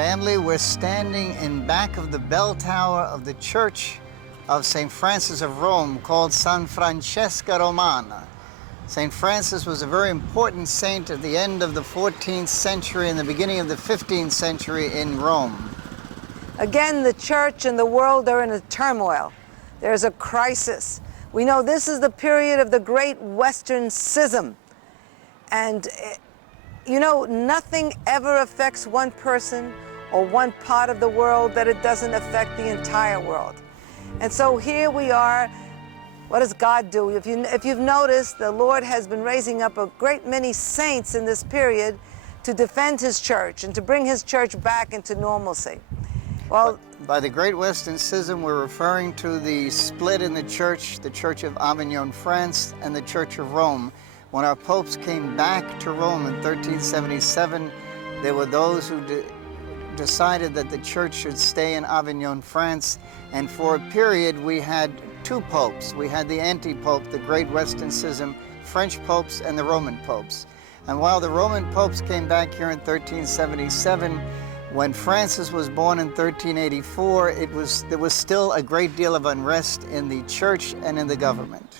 Family, we're standing in back of the bell tower of the Church of St. Francis of Rome, called San Francesca Romana. St. Francis was a very important saint at the end of the 14th century and the beginning of the 15th century in Rome. Again, the church and the world are in a turmoil. There's a crisis. We know this is the period of the great Western schism. And, you know, nothing ever affects one person or one part of the world that it doesn't affect the entire world. And so here we are. What does God do? If you've noticed, the Lord has been raising up a great many saints in this period to defend his church and to bring his church back into normalcy. Well, by the Great Western Schism, we're referring to the split in the Church of Avignon, France, and the Church of Rome. When our popes came back to Rome in 1377, there were those who decided that the church should stay in Avignon, France, and for a period we had two popes. We had the anti-pope, the Great Western Schism, French popes and the Roman popes. And while the Roman popes came back here in 1377, when Francis was born in 1384, there was still a great deal of unrest in the church and in the government.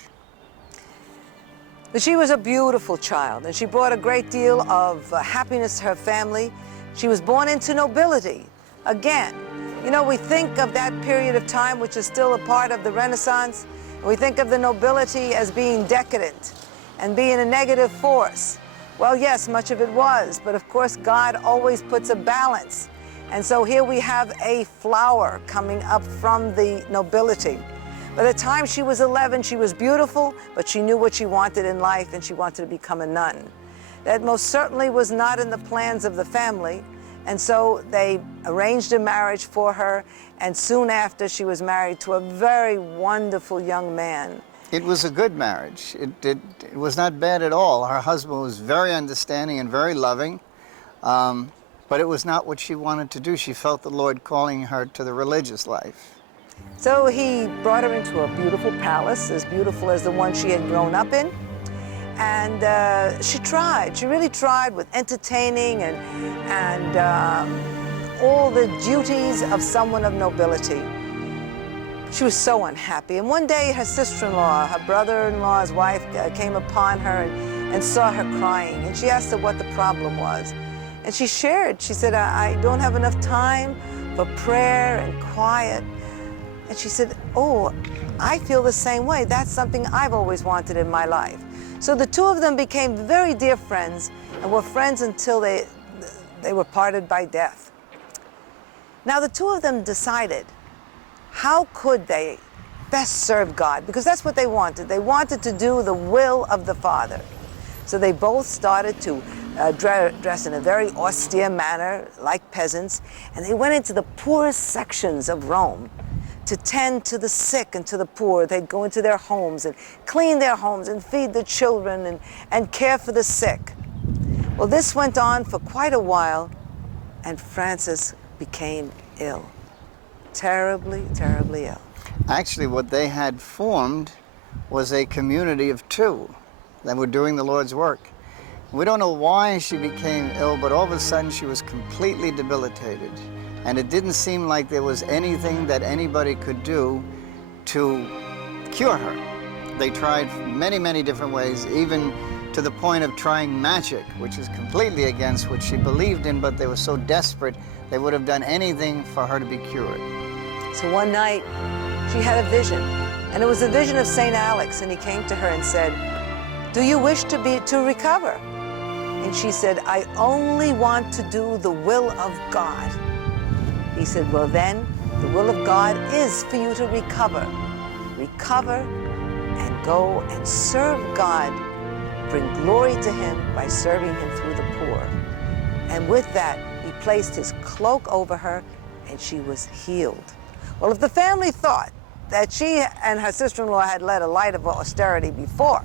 But she was a beautiful child, and she brought a great deal of happiness to her family. She was born into nobility. Again, you know, we think of that period of time, which is still a part of the Renaissance, and we think of the nobility as being decadent and being a negative force. Well, yes, much of it was, but of course God always puts a balance. And so here we have a flower coming up from the nobility. By the time she was 11, she was beautiful, but she knew what she wanted in life, and she wanted to become a nun. That most certainly was not in the plans of the family, and so they arranged a marriage for her, and soon after she was married to a very wonderful young man. It was a good marriage. It was not bad at all. Her husband was very understanding and very loving, but it was not what she wanted to do. She felt the Lord calling her to the religious life. So he brought her into a beautiful palace, as beautiful as the one she had grown up in. And she really tried with entertaining and all the duties of someone of nobility. She was so unhappy. And one day her sister-in-law, her brother-in-law's wife, came upon her and saw her crying. And she asked her what the problem was. And she shared, she said, I don't have enough time for prayer and quiet. And she said, oh, I feel the same way. That's something I've always wanted in my life. So the two of them became very dear friends and were friends until they were parted by death. Now the two of them decided, how could they best serve God? Because that's what they wanted. They wanted to do the will of the Father. So they both started to dress in a very austere manner, like peasants, and they went into the poorest sections of Rome to tend to the sick and to the poor. They'd go into their homes and clean their homes and feed the children and care for the sick. Well, this went on for quite a while, and Francis became ill. Terribly, terribly ill. Actually, what they had formed was a community of two that were doing the Lord's work. We don't know why she became ill, but all of a sudden she was completely debilitated. And it didn't seem like there was anything that anybody could do to cure her. They tried many, many different ways, even to the point of trying magic, which is completely against what she believed in, but they were so desperate, they would have done anything for her to be cured. So one night, she had a vision, and it was a vision of St. Alex, and he came to her and said, do you wish to recover? And she said, I only want to do the will of God. He said, well then, the will of God is for you to recover. Recover and go and serve God. Bring glory to him by serving him through the poor. And with that, he placed his cloak over her, and she was healed. Well, if the family thought that she and her sister-in-law had led a life of austerity before,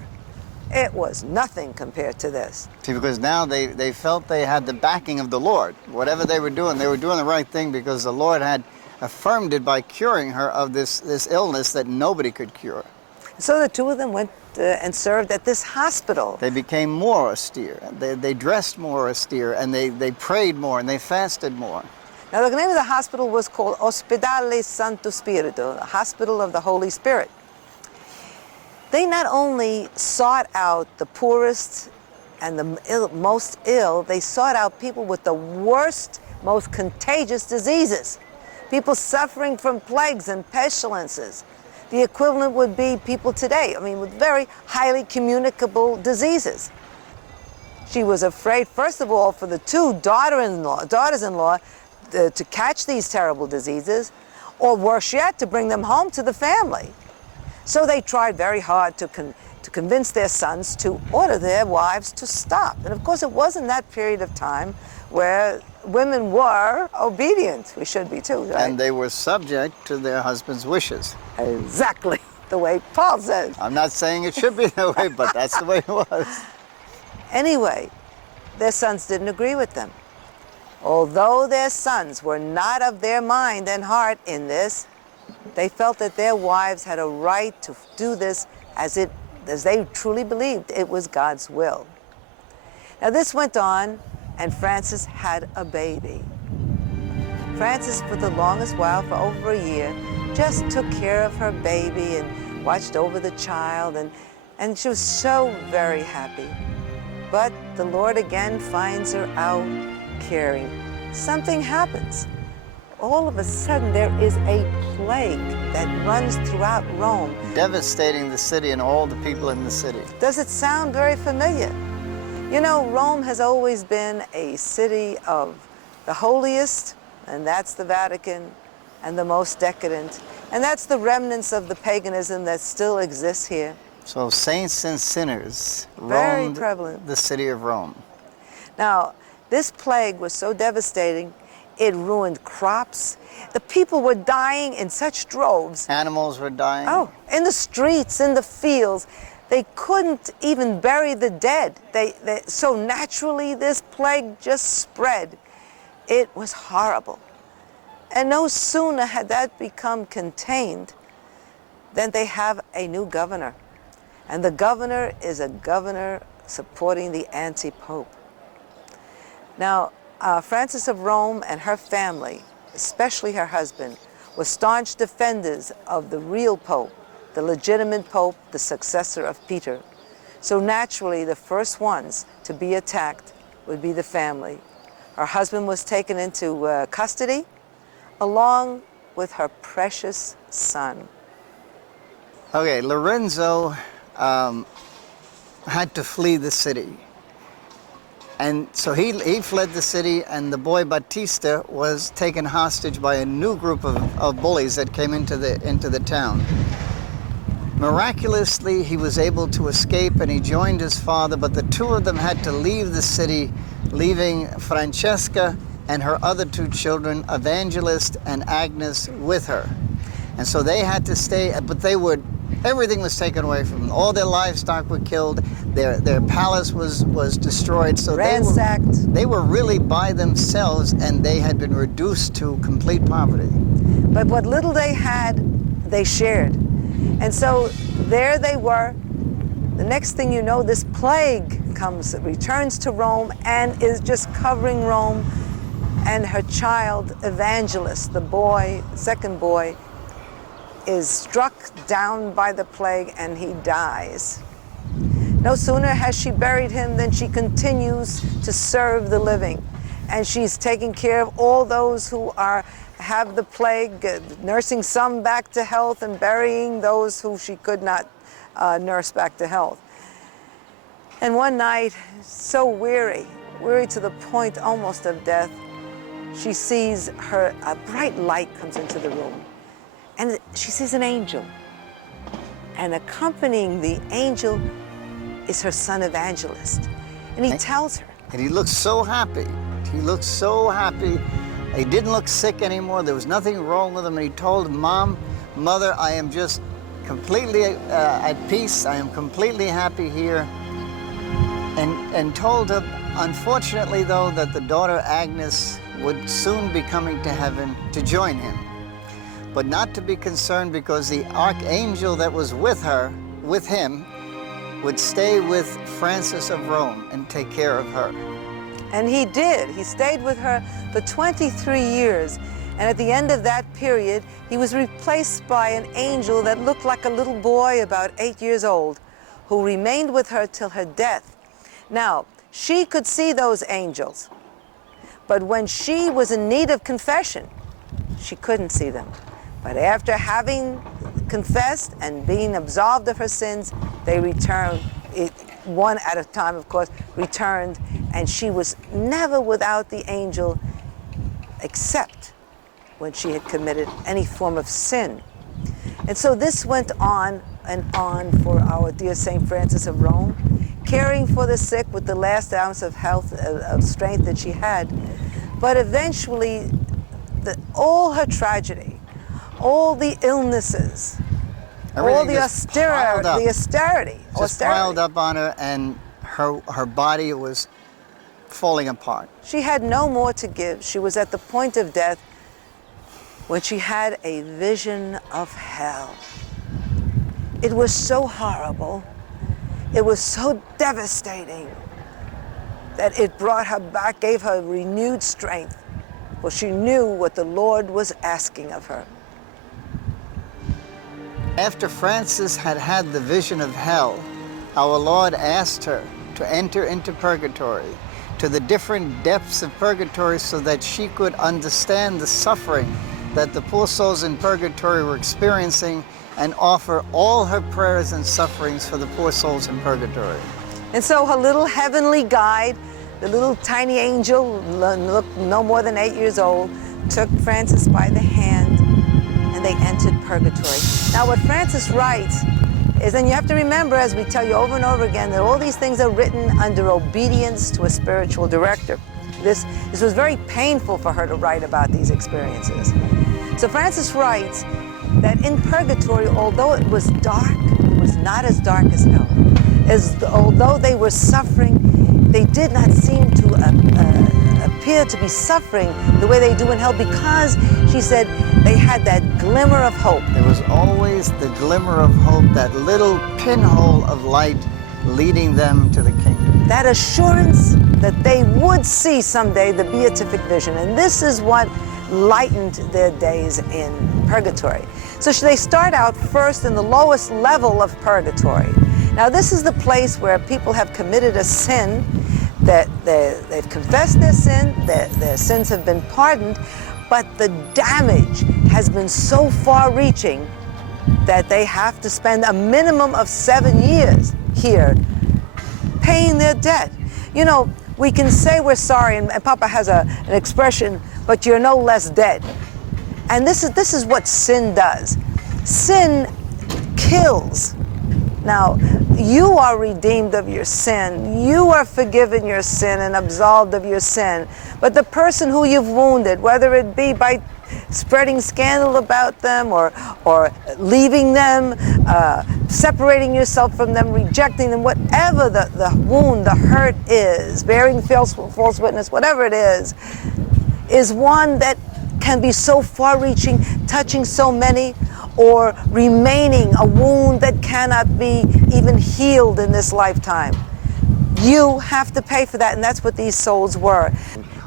it was nothing compared to this. See, because now they felt they had the backing of the Lord. Whatever they were doing the right thing because the Lord had affirmed it by curing her of this illness that nobody could cure. So the two of them went and served at this hospital. They became more austere. They dressed more austere, and they prayed more, and they fasted more. Now, the name of the hospital was called Ospedale Santo Spirito, the Hospital of the Holy Spirit. They not only sought out the poorest and the most ill, they sought out people with the worst, most contagious diseases, people suffering from plagues and pestilences. The equivalent would be people today, I mean, with very highly communicable diseases. She was afraid, first of all, for the two daughters-in-law to catch these terrible diseases, or worse yet, to bring them home to the family. So they tried very hard to convince their sons to order their wives to stop. And of course, it wasn't that period of time where women were obedient. We should be too, right? And they were subject to their husband's wishes. Exactly, the way Paul says. I'm not saying it should be that way, but that's the way it was. Anyway, their sons didn't agree with them. Although their sons were not of their mind and heart in this, they felt that their wives had a right to do this as they truly believed it was God's will. Now this went on, and Frances had a baby. Frances, for the longest while, for over a year, just took care of her baby and watched over the child, and she was so very happy. But the Lord again finds her out caring. Something happens. All of a sudden, there is a plague that runs throughout Rome. Devastating the city and all the people in the city. Does it sound very familiar? You know, Rome has always been a city of the holiest, and that's the Vatican, and the most decadent, and that's the remnants of the paganism that still exists here. So saints and sinners Very roamed prevalent. the city of Rome. Now, this plague was so devastating, it ruined crops. The people were dying in such droves. Animals were dying. Oh, in the streets, in the fields. They couldn't even bury the dead. So naturally, this plague just spread. It was horrible. And no sooner had that become contained than they have a new governor. And the governor is a governor supporting the anti-pope. Now, Frances of Rome and her family, especially her husband, were staunch defenders of the real pope, the legitimate pope, the successor of Peter. So naturally, the first ones to be attacked would be the family. Her husband was taken into custody, along with her precious son. Okay, Lorenzo had to flee the city. And so he fled the city, and the boy Battista was taken hostage by a new group of bullies that came into the town. Miraculously, he was able to escape, and he joined his father, but the two of them had to leave the city, leaving Francesca and her other two children, Evangelist and Agnes, with her. And so they had to stay, but everything was taken away from them. All their livestock were killed. Their palace was destroyed. So ransacked. They were really by themselves, and they had been reduced to complete poverty. But what little they had, they shared. And so there they were. The next thing you know, this plague returns to Rome and is just covering Rome. And her child, Evangelist, the second boy, is struck down by the plague, and he dies. No sooner has she buried him than she continues to serve the living. And she's taking care of all those who have the plague, nursing some back to health and burying those who she could not nurse back to health. And one night, so weary to the point almost of death, she sees a bright light comes into the room. And she sees an angel. And accompanying the angel is her son Evangelist. And he tells her. And he looks so happy. He looked so happy. He didn't look sick anymore. There was nothing wrong with him. And he told Mother, I am just completely at peace. I am completely happy here. And told her, unfortunately though, that the daughter Agnes would soon be coming to heaven to join him. But not to be concerned, because the archangel that was with him, would stay with Frances of Rome and take care of her. And he did. He stayed with her for 23 years. And at the end of that period, he was replaced by an angel that looked like a little boy about 8 years old, who remained with her till her death. Now, she could see those angels, but when she was in need of confession, she couldn't see them. But after having confessed and being absolved of her sins, they returned, one at a time, of course, returned, and she was never without the angel except when she had committed any form of sin. And so this went on and on for our dear St. Francis of Rome, caring for the sick with the last ounce of health, of strength that she had. But eventually, all her tragedy, all the illnesses, all the austerity, just piled up on her, and her body was falling apart. She had no more to give. She was at the point of death when she had a vision of hell. It was so horrible, it was so devastating, that it brought her back, gave her renewed strength, for she knew what the Lord was asking of her. After Frances had had the vision of hell, our Lord asked her to enter into purgatory, to the different depths of purgatory, so that she could understand the suffering that the poor souls in purgatory were experiencing, and offer all her prayers and sufferings for the poor souls in purgatory. And so her little heavenly guide, the little tiny angel, looked no more than 8 years old, took Frances by the hand, and they entered purgatory. Now what Frances writes is, and you have to remember, as we tell you over and over again, that all these things are written under obedience to a spiritual director. This was very painful for her to write about these experiences. So Frances writes that in purgatory, although it was dark, it was not as dark as hell. Although they were suffering, they did not seem to appear to be suffering the way they do in hell, because, she said, they had that glimmer of hope. There was always the glimmer of hope, that little pinhole of light leading them to the kingdom. That assurance that they would see someday the beatific vision. And this is what lightened their days in purgatory. So they start out first in the lowest level of purgatory. Now this is the place where people have committed a sin, that they've confessed their sin, their sins have been pardoned, but the damage has been so far-reaching that they have to spend a minimum of 7 years here paying their debt. You know, we can say we're sorry, and Papa has an expression, but you're no less dead. And this is what sin does. Sin kills. Now, you are redeemed of your sin. You are forgiven your sin and absolved of your sin. But the person who you've wounded, whether it be by spreading scandal about them, or leaving them, separating yourself from them, rejecting them, whatever the wound, the hurt is, bearing false witness, whatever it is one that can be so far-reaching, touching so many, or remaining a wound that cannot be even healed in this lifetime. You have to pay for that, and that's what these souls were.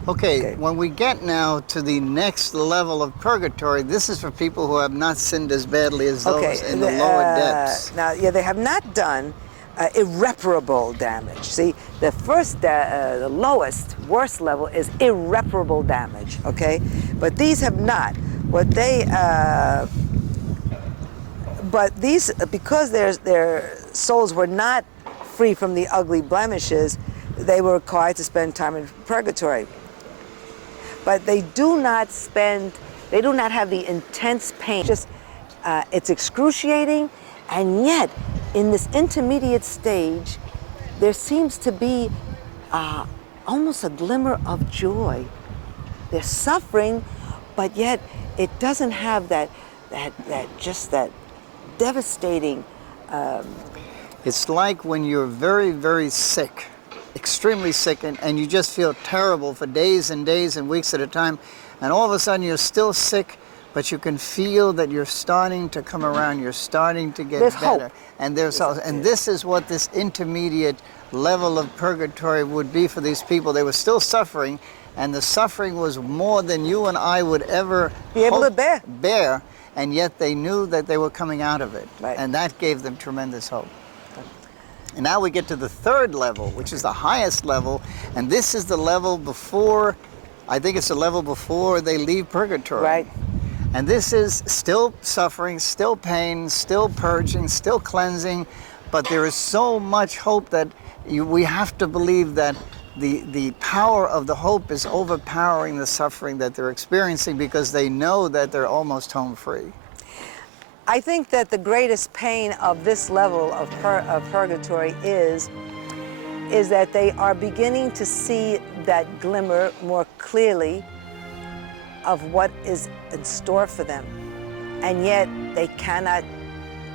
Okay, when we get now to the next level of purgatory, this is for people who have not sinned as badly as those in the lower depths. Now, yeah, they have not done irreparable damage. See, the first, the lowest, worst level is irreparable damage, okay? But these have not. What they, but these, because their souls were not free from the ugly blemishes, they were required to spend time in purgatory. But they do not have the intense pain. It's excruciating, and yet, in this intermediate stage, there seems to be almost a glimmer of joy. They're suffering, but yet it doesn't have that devastating. It's like when you're very, very sick, extremely sick, and you just feel terrible for days and days and weeks at a time, and all of a sudden you're still sick, but you can feel that you're starting to come around, you're starting to get better. Hope. And there's hope. And this is what this intermediate level of purgatory would be for these people. They were still suffering, and the suffering was more than you and I would ever be able to bear, and yet they knew that they were coming out of it. Right. And that gave them tremendous hope. And now we get to the third level, which is the highest level, and this is the level before, I think it's the level before they leave purgatory. Right. And this is still suffering, still pain, still purging, still cleansing, but there is so much hope that we have to believe that the power of the hope is overpowering the suffering that they're experiencing, because they know that they're almost home free. I think that the greatest pain of this level of purgatory is that they are beginning to see that glimmer more clearly of what is in store for them, and yet they cannot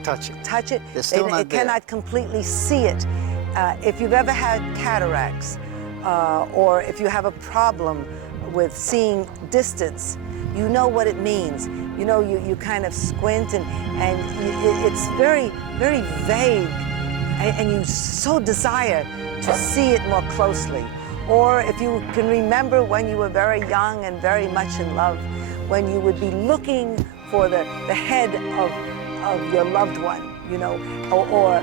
touch it. They're still not there. Cannot completely see it. If you've ever had cataracts, or if you have a problem with seeing distance, you know what it means. You know, you kind of squint, and it's very, very vague, and you so desire to see it more closely. Or if you can remember when you were very young and very much in love, when you would be looking for the head of your loved one, you know, or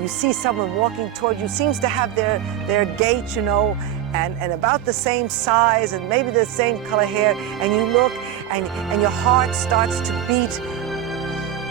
you see someone walking toward you, seems to have their gait, you know, and about the same size and maybe the same color hair, and you look and your heart starts to beat,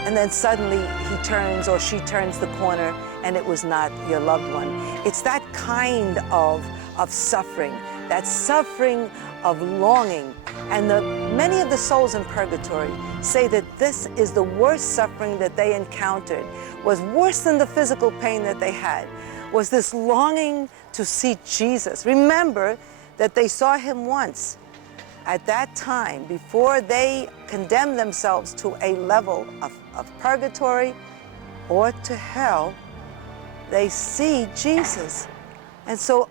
and then suddenly he turns or she turns the corner and it was not your loved one. It's that kind of suffering, that suffering of longing. And many of the souls in purgatory say that this is the worst suffering that they encountered, was worse than the physical pain that they had, was this longing to see Jesus. Remember that they saw him once. At that time, before they condemned themselves to a level of purgatory or to hell, they see Jesus. And so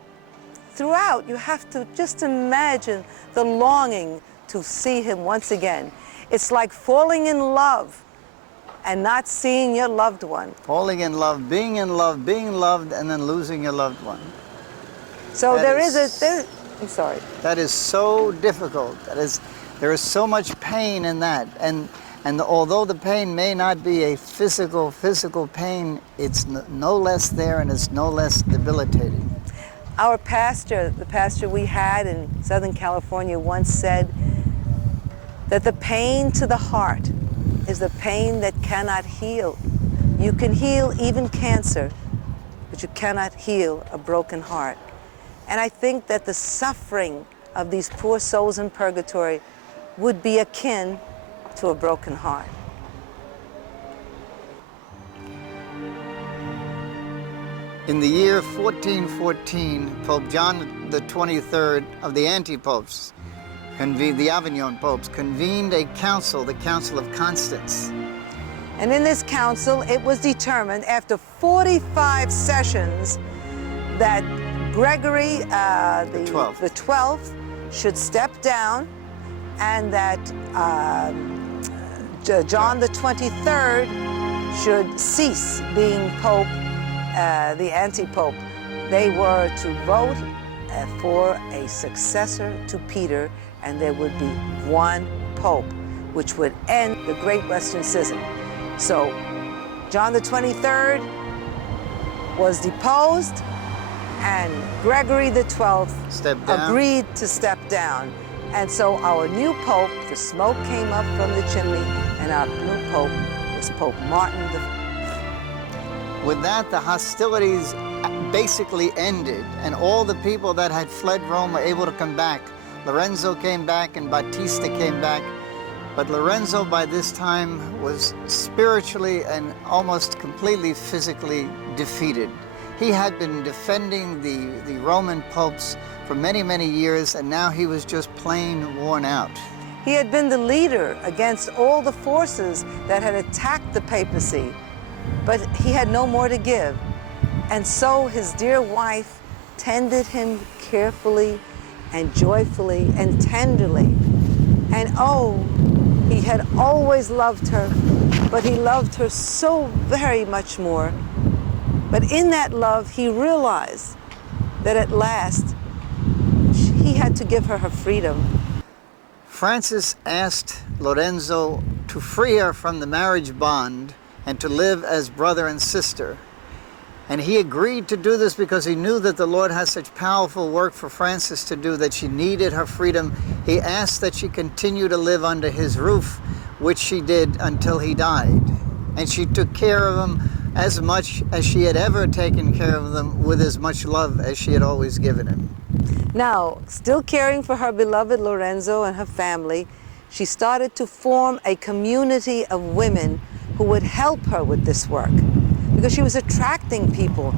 throughout, you have to just imagine the longing to see him once again. It's like falling in love and not seeing your loved one. Falling in love, being loved, and then losing your loved one. So I'm sorry. That is so difficult. There is so much pain in that. And although the pain may not be a physical pain, it's no less there, and it's no less debilitating. Our pastor, the pastor we had in Southern California, once said that the pain to the heart is the pain that cannot heal. You can heal even cancer, but you cannot heal a broken heart. And I think that the suffering of these poor souls in purgatory would be akin to a broken heart. In the year 1414, Pope John the 23rd of the anti-popes, the Avignon popes, convened a council, the Council of Constance. And in this council, it was determined after 45 sessions that Gregory the 12th should step down, and that John the 23rd should cease being Pope, the anti-pope. They were to vote for a successor to Peter, and there would be one Pope, which would end the Great Western Schism. So John the 23rd was deposed, and Gregory the 12th agreed to step down. And so our new Pope, the smoke came up from the chimney, and our new Pope was Pope Martin V. With that, the hostilities basically ended, and all the people that had fled Rome were able to come back. Lorenzo came back and Battista came back, but Lorenzo by this time was spiritually and almost completely physically defeated. He had been defending the Roman popes for many, many years, and now he was just plain worn out. He had been the leader against all the forces that had attacked the papacy, but he had no more to give. And so his dear wife tended him carefully and joyfully and tenderly. And oh, he had always loved her, but he loved her so very much more But in that love, he realized that at last he had to give her her freedom. Francis asked Lorenzo to free her from the marriage bond and to live as brother and sister. And he agreed to do this because he knew that the Lord has such powerful work for Francis to do, that she needed her freedom. He asked that she continue to live under his roof, which she did until he died. And she took care of him as much as she had ever taken care of them, with as much love as she had always given him. Now, still caring for her beloved Lorenzo and her family, she started to form a community of women who would help her with this work, because she was attracting people.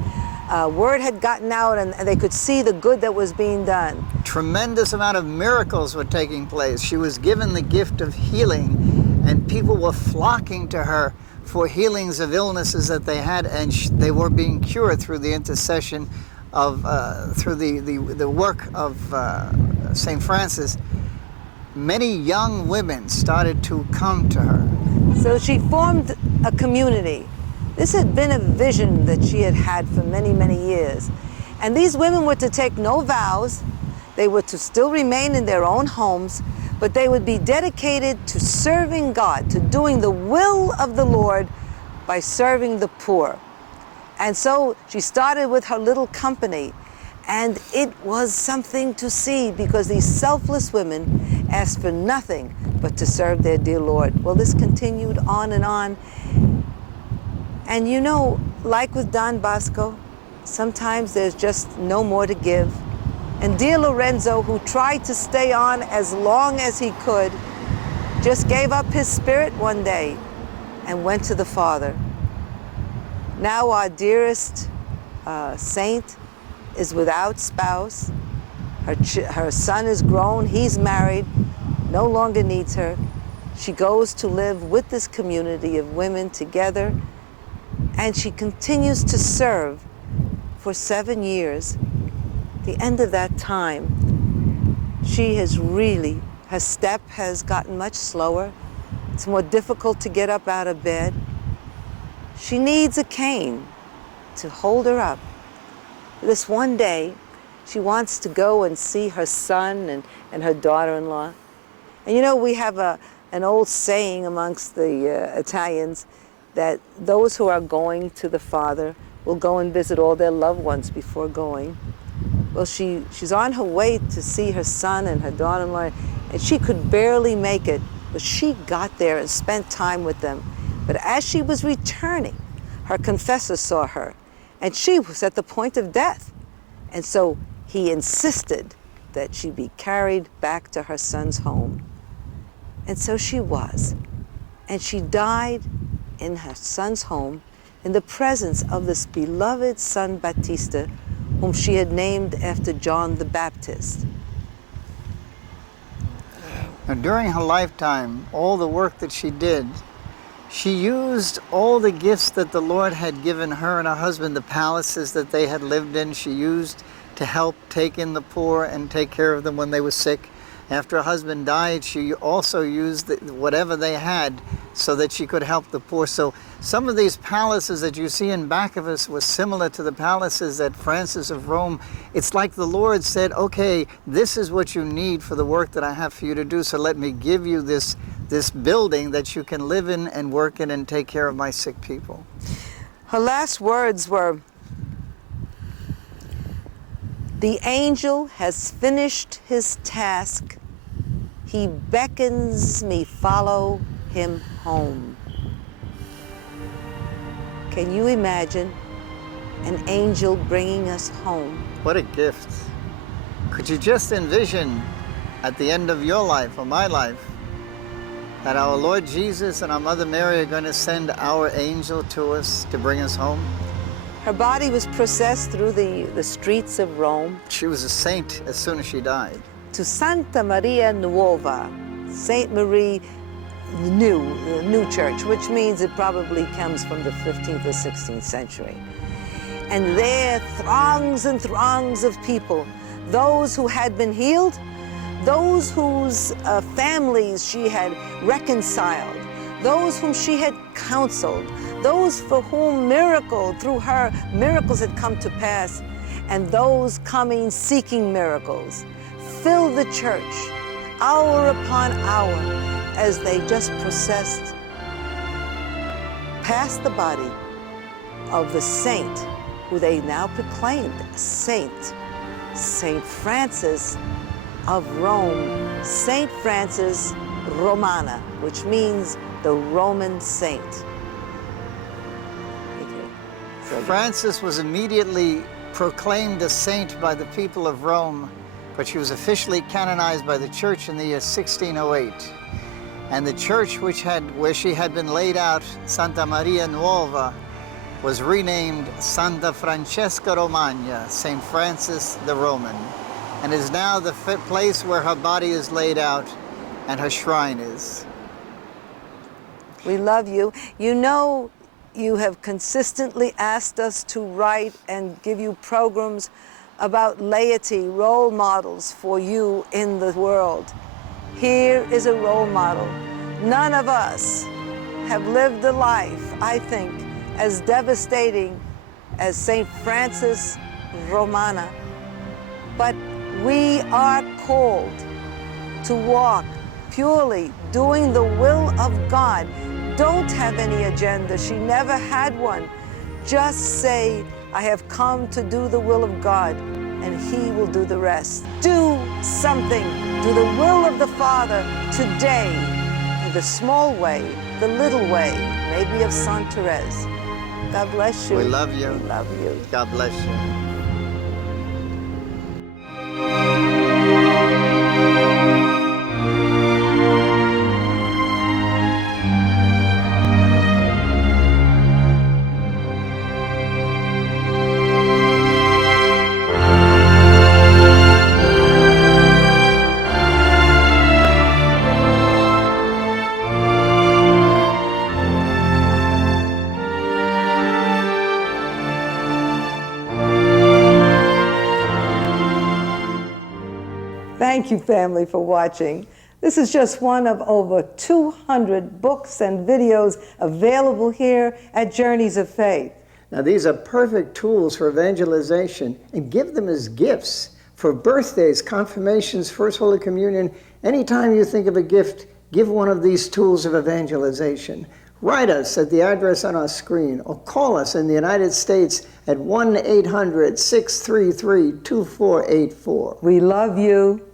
Word had gotten out, and they could see the good that was being done. Tremendous amount of miracles were taking place. She was given the gift of healing, and people were flocking to her for healings of illnesses that they had, and they were being cured through the intercession of, through the work of St. Francis. Many young women started to come to her. So she formed a community. This had been a vision that she had had for many, many years. And these women were to take no vows. They were to still remain in their own homes, but they would be dedicated to serving God, to doing the will of the Lord by serving the poor. And so she started with her little company, and it was something to see, because these selfless women asked for nothing but to serve their dear Lord. Well, this continued on and on. And you know, like with Don Bosco, sometimes there's just no more to give. And dear Lorenzo, who tried to stay on as long as he could, just gave up his spirit one day and went to the Father. Now our dearest saint is without spouse. Her son is grown, he's married, no longer needs her. She goes to live with this community of women together, and she continues to serve for 7 years. The end of that time, she has really, her step has gotten much slower. It's more difficult to get up out of bed. She needs a cane to hold her up. This one day, she wants to go and see her son and her daughter-in-law. And you know, we have an old saying amongst the Italians that those who are going to the Father will go and visit all their loved ones before going. Well, she's on her way to see her son and her daughter-in-law, and she could barely make it, but she got there and spent time with them. But as she was returning, her confessor saw her, and she was at the point of death. And so he insisted that she be carried back to her son's home. And so she was. And she died in her son's home in the presence of this beloved son Battista, whom she had named after John the Baptist. Now, during her lifetime, all the work that she did, she used all the gifts that the Lord had given her and her husband, the palaces that they had lived in, she used to help take in the poor and take care of them when they were sick. After her husband died, she also used whatever they had so that she could help the poor. So some of these palaces that you see in back of us were similar to the palaces that Francis of Rome. It's like the Lord said, okay, this is what you need for the work that I have for you to do, so let me give you this building that you can live in and work in and take care of my sick people. Her last words were, "The angel has finished his task. He beckons me follow him home." Can you imagine an angel bringing us home? What a gift. Could you just envision at the end of your life or my life that our Lord Jesus and our Mother Mary are going to send our angel to us to bring us home? Her body was processed through the streets of Rome. She was a saint as soon as she died. To Santa Maria Nuova, Saint Marie New Church, which means it probably comes from the 15th or 16th century. And there, throngs and throngs of people, those who had been healed, those whose families she had reconciled, those whom she had counseled, those for whom through her, miracles had come to pass, and those coming seeking miracles. Fill the church, hour upon hour, as they just processed past the body of the saint, who they now proclaimed Saint Francis of Rome, Saint Francis Romana, which means the Roman saint. Francis was immediately proclaimed a saint by the people of Rome, but she was officially canonized by the church in the year 1608. And the church where she had been laid out, Santa Maria Nuova, was renamed Santa Francesca Romagna, St. Francis the Roman, and is now the place where her body is laid out and her shrine is. We love you. You know, you have consistently asked us to write and give you programs about laity, role models for you in the world. Here is a role model. None of us have lived a life, I think, as devastating as St. Francis Romana. But we are called to walk purely doing the will of God. Don't have any agenda. She never had one. Just say, I have come to do the will of God, and He will do the rest. Do something. Do the will of the Father today, in the small way, the little way, maybe of Saint Therese. God bless you. We love you. We love you. God bless you. Thank you, family, for watching. This is just one of over 200 books and videos available here at Journeys of Faith. Now, these are perfect tools for evangelization, and give them as gifts for birthdays, confirmations, First Holy Communion. Anytime you think of a gift, give one of these tools of evangelization. Write us at the address on our screen, or call us in the United States at 1-800-633-2484. We love you.